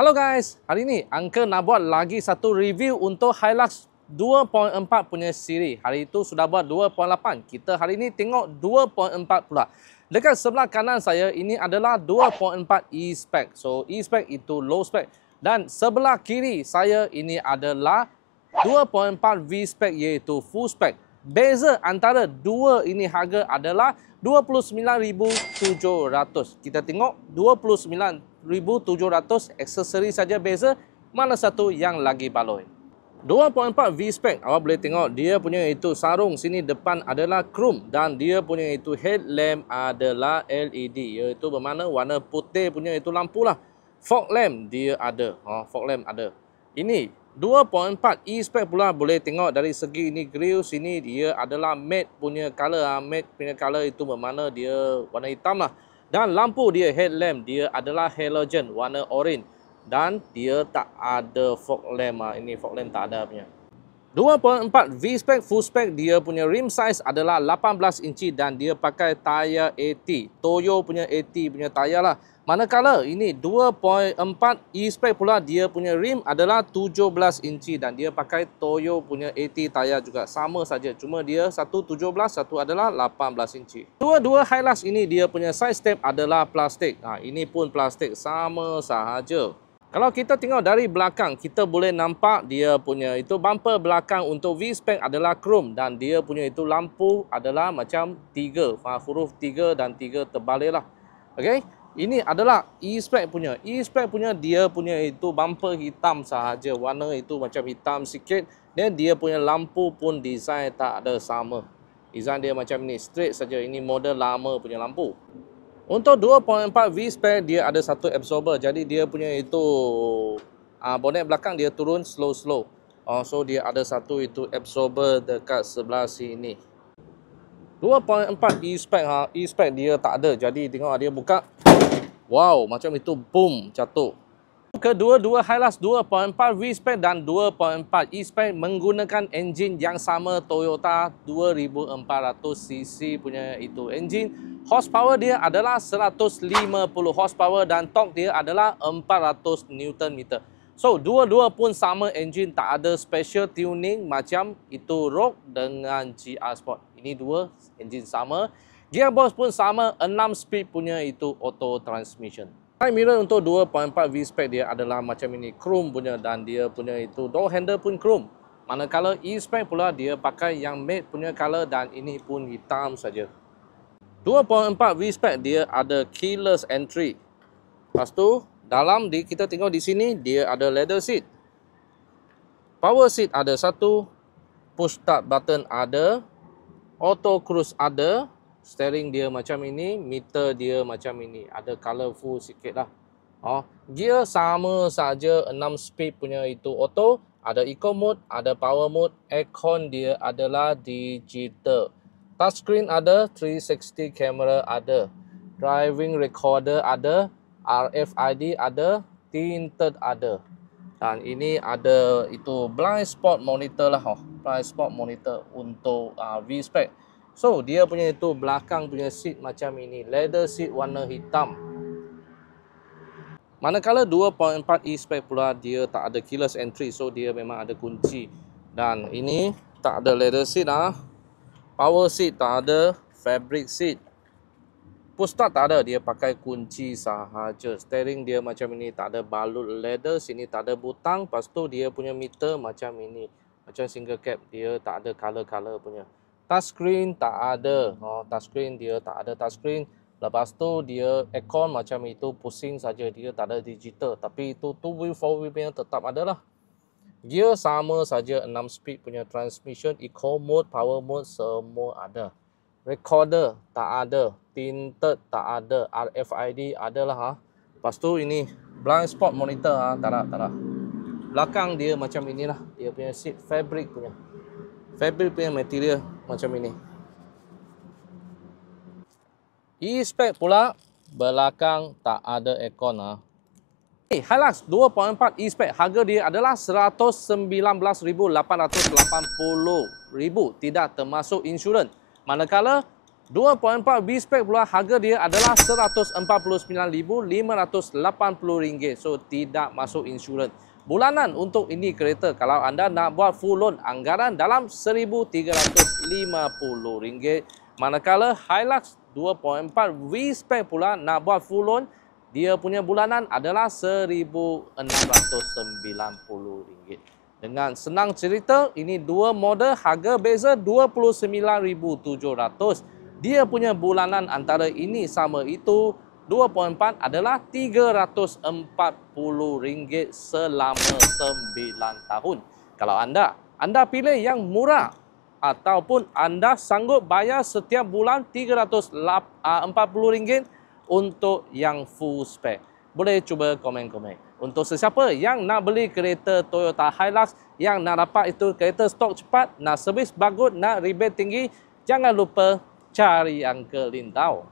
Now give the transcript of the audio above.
Halo guys, hari ini Uncle nak buat lagi satu review untuk Hilux 2.4 punya siri. Hari itu sudah buat 2.8. Kita hari ini tengok 2.4 pula. Dekat sebelah kanan saya ini adalah 2.4 E-Spec. So E-Spec itu low spec. Dan sebelah kiri saya ini adalah 2.4 V-Spec iaitu full spec. Beza antara dua ini harga adalah 29,700. Kita tengok 29,700 aksesori saja beza, mana satu yang lagi baloi. 2.4 V-Spec, awak boleh tengok dia punya itu sarung sini depan adalah chrome dan dia punya itu headlamp adalah LED, iaitu bermakna warna putih punya itu lampu lah. Fog lamp dia ada, fog lamp ada. Ini 2.4 E-Spec pula boleh tengok dari segi ini grill sini dia adalah matte punya color. Matte punya color itu bermakna dia warna hitam lah. Dan lampu dia headlamp dia adalah halogen warna orange. Dan dia tak ada fog lamp. Ini fog lamp tak ada punya. 2.4 V-Spec full spec dia punya rim size adalah 18 inci dan dia pakai tayar AT. Toyo punya AT punya tayar lah. Manakala ini 2.4 E-Spec pula dia punya rim adalah 17 inci dan dia pakai Toyo punya AT tayar juga. Sama saja, cuma dia satu 17, satu adalah 18 inci. Dua-dua Hilux ini dia punya side step adalah plastik. Ini pun plastik, sama sahaja. Kalau kita tengok dari belakang, kita boleh nampak dia punya itu bumper belakang untuk V-Spec adalah chrome dan dia punya itu lampu adalah macam 3, huruf 3 dan 3 terbalik lah. Okey. Ini adalah E-Spec punya. E-Spec punya dia punya itu bumper hitam sahaja. Warna itu macam hitam sikit. Dan dia punya lampu pun design tak ada sama. Design dia macam ni, straight saja. Ini model lama punya lampu. Untuk 2.4 V-Spec dia ada satu absorber. Jadi dia punya itu bonet belakang dia turun slow-slow. So dia ada satu itu absorber dekat sebelah sini. 2.4 E-Spec E-Spec dia tak ada. Jadi tengok dia buka. Wow, macam itu boom jatuh. Kedua-dua Hilux 2.4 V-Spec dan 2.4 E-Spec menggunakan enjin yang sama Toyota 2400cc punya itu enjin. Horsepower dia adalah 150 horsepower dan torque dia adalah 400 Nm. So, dua-dua pun sama enjin, tak ada special tuning macam itu Rogue dengan GR Sport. Ini dua enjin sama. Gearbox pun sama, 6 speed punya itu auto transmission. Side mirror untuk 2.4 V-Spec dia adalah macam ini, chrome punya dan dia punya itu door handle pun chrome. Manakala E-Spec pula dia pakai yang matte punya color dan ini pun hitam saja. 2.4 V-Spec dia ada keyless entry. Lepas tu dalam kita tengok di sini dia ada leather seat. Power seat ada satu, push start button ada, auto cruise ada. Steering dia macam ini, meter dia macam ini. Ada colourful sikit lah. Gear sama saja, 6 speed punya itu auto. Ada eco mode, ada power mode. Aircon dia adalah digital. Touchscreen ada, 360 camera ada. Driving recorder ada, RFID ada, tinted ada. Dan ini ada itu blind spot monitor lah. Blind spot monitor untuk V-Spec. So, dia punya itu belakang punya seat macam ini. Leather seat warna hitam. Manakala 2.4 E-Spec pula dia tak ada keyless entry. So, dia memang ada kunci. Dan ini tak ada leather seat lah. Power seat tak ada. Fabric seat. Push start tak ada. Dia pakai kunci sahaja. Steering dia macam ini. Tak ada balut leather. Sini tak ada butang. Lepas tu dia punya meter macam ini. Macam single cap. Dia tak ada color-color punya. Touchscreen tak ada. Touchscreen dia tak ada touchscreen. Lepas tu dia aircon macam itu pusing saja, dia tak ada digital. Tapi itu 2-wheel 4-wheel punya tetap ada lah. Gear sama saja, 6 speed punya transmission, eco mode, power mode semua ada. Recorder tak ada, tinted tak ada, RFID adalah Lepas tu ini blind spot monitor tak ada. Belakang dia macam inilah, dia punya seat fabric punya. Fabric punya material macam ini. E-Spec pula belakang tak ada aircon Hilux 2.4 E-Spec harga dia adalah RM119,880, tidak termasuk insurans. Manakala 2.4 V-Spec pula harga dia adalah RM149,580. So tidak masuk insurans. Bulanan untuk ini kereta kalau anda nak buat full loan anggaran dalam RM1,350. Manakala Hilux 2.4 V-Spec pula nak buat full loan, dia punya bulanan adalah RM1,690. Dengan senang cerita, ini dua model harga beza RM29,700. Dia punya bulanan antara ini sama itu 2.4 adalah RM340 selama 9 tahun. Kalau anda pilih yang murah ataupun anda sanggup bayar setiap bulan RM340 untuk yang full spec. Boleh cuba komen-komen. Untuk sesiapa yang nak beli kereta Toyota Hilux, yang nak dapat itu kereta stok cepat, nak servis bagus, nak rebate tinggi, jangan lupa cari Uncle Lin tau.